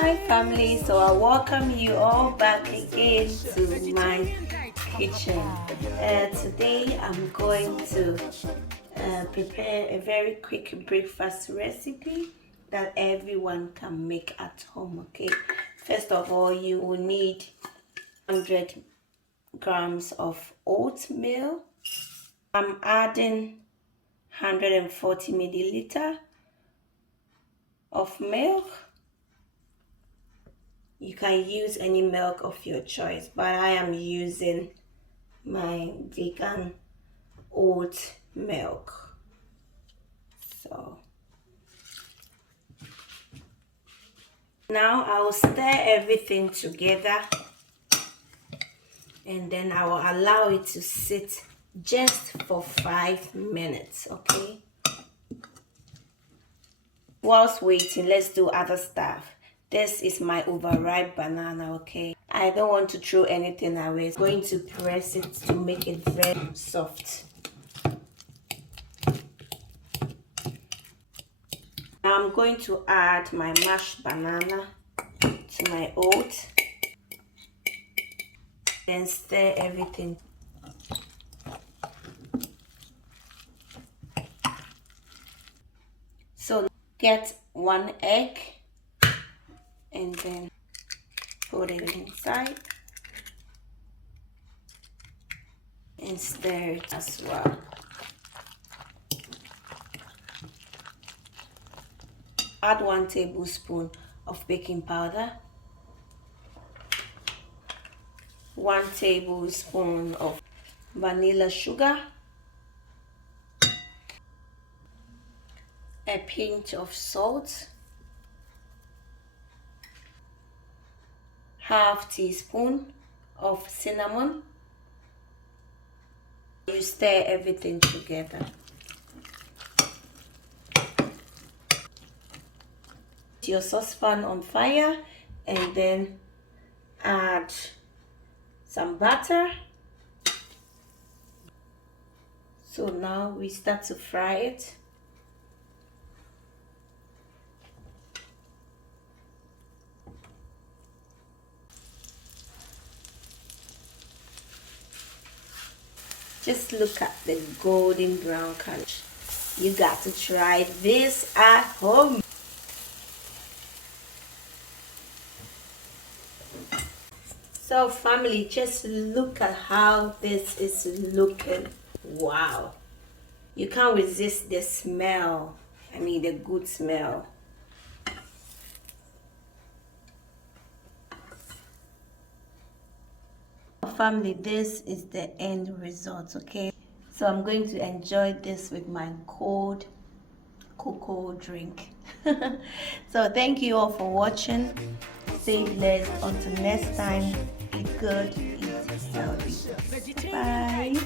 Hi family, so I welcome you all back again to my kitchen. Today I'm going to prepare a very quick breakfast recipe that everyone can make at home. Okay, first of all you will need 100 grams of oatmeal. I'm adding 140 milliliter of milk. You can use any milk of your choice, but I am using my vegan oat milk. So now I will stir everything together and then I will allow it to sit just for 5 minutes. Okay, whilst waiting, let's do other stuff. This is my overripe banana. Okay, I don't want to throw anything away. I'm going to press it to make it very soft. Now I'm going to add my mashed banana to my oat and stir everything. So get 1 egg and then put it inside and stir it as well. Add 1 tablespoon of baking powder, 1 tablespoon of vanilla sugar, a pinch of salt, half teaspoon of cinnamon. You stir everything together. Put your saucepan on fire and then add some butter. So now we start to fry it. Just look at the golden brown color. You got to try this at home. So family, just look at how this is looking. Wow, you can't resist the smell. I mean the good smell. Family, this is the end result. Okay, so I'm going to enjoy this with my cold cocoa drink. So thank you all for watching. Stay blessed until next time. Eat good, eat healthy. Bye.